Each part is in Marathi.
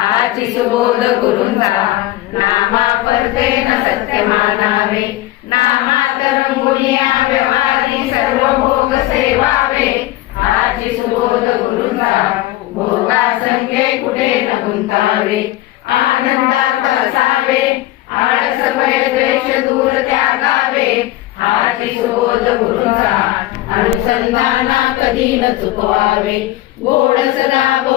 हाची सुबोध गुरूंचा. नामा न सत्य मानावे नामात रंगुनिया व्यवहारी सर्व भोग सेवावे हाची सुबोध गुरूंचा. भोगा संगे कुठे न गुंतावे आनंदात असावे. आळस भय द्वेष दूर त्यागावे. हाची सुबोध गुरुंचा. अनुसंधाना कधी न चुकवावे. गोड सदा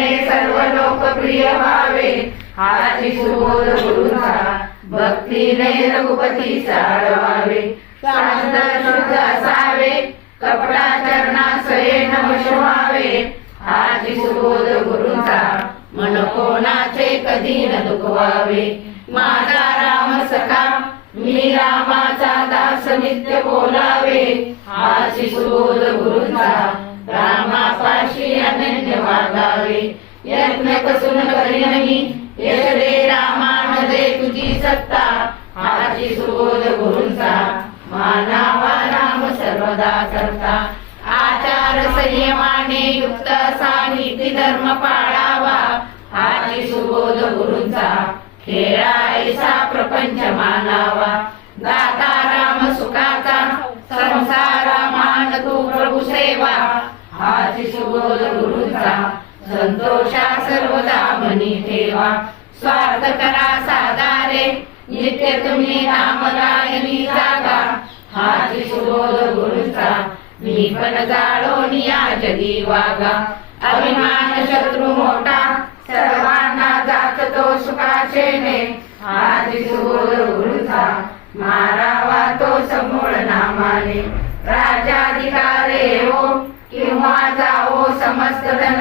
नम्रपणे सर्व लोकप्रिय व्हावे हाची सुबोध गुरुचा भक्तीने रघुपती साळवावे शांत शुद्ध असावे. कपडा कपटाचरणासये नमश व्हावे हाची सुबोध गुरुचा मन कोणाचे कधी न दुखवावे. माझा राम सखा मी रामाचा दास नित्य बोलावे. हाची सुबोध अनन्य यज्ञ कसून करी नाही. यश दे रामामध्ये तुझी सत्ता. हाची सुबोध गुरुंचा. मानावा राम सर्वदा करता. आचार संयमाने युक्त असा नीती धर्म पाळावा. हाची सुबोध गुरुंचा. खेळा ऐसा प्रपंच मानावा. दाता राम सुखाचा. संसारा मान तू प्रभू सेवा. हाची सुबोध गुरुंचा. संतोषा सर्वदा मनी ठेवा। स्वार्थ करा साधारे नित्य तुम्ही रामरायनी जागा। हाची सुबोध गुरुचा मी पण जाळो या जगी वागा अभिमान शत्रू मोठा सर्वांना जात तो सुखाचेने हाची सुबोध गुरुचा मारावा तो समूळ नामाने। राजाधिकारे हो किंवा जाओ समस्त धन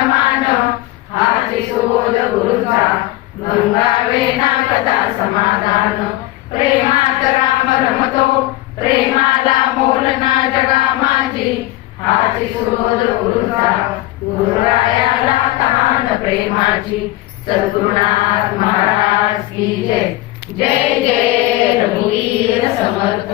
मंगावे ना कदा समाधान. प्रेमात राम रमतो प्रेमाला मोल ना जगा माझी हाची सुबोध गुरूंचा गुरुरायाला तहान प्रेमाची. सद्गुरुनाथ महाराज की जय. जय जय रघुवीर समर्थ.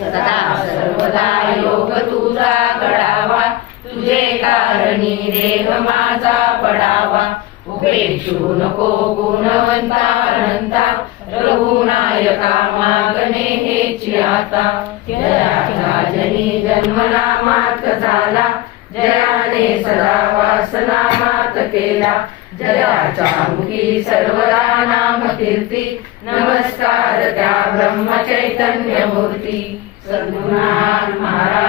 सदा सर्वदा योग तुझा घडावा तुझे कारणी देह माझा पडावा. उपेक्षू नको गुणवंता अनंता रघुनायका मागणे हेची आता जयाचा जनी जन्मला मात झाला. जयाने सदा वासना मात केला. जयाच्या मुखी सर्वदा नाम कीर्ती. नमस्कार त्या ब्रह्म चैतन्य मूर्ती महाराज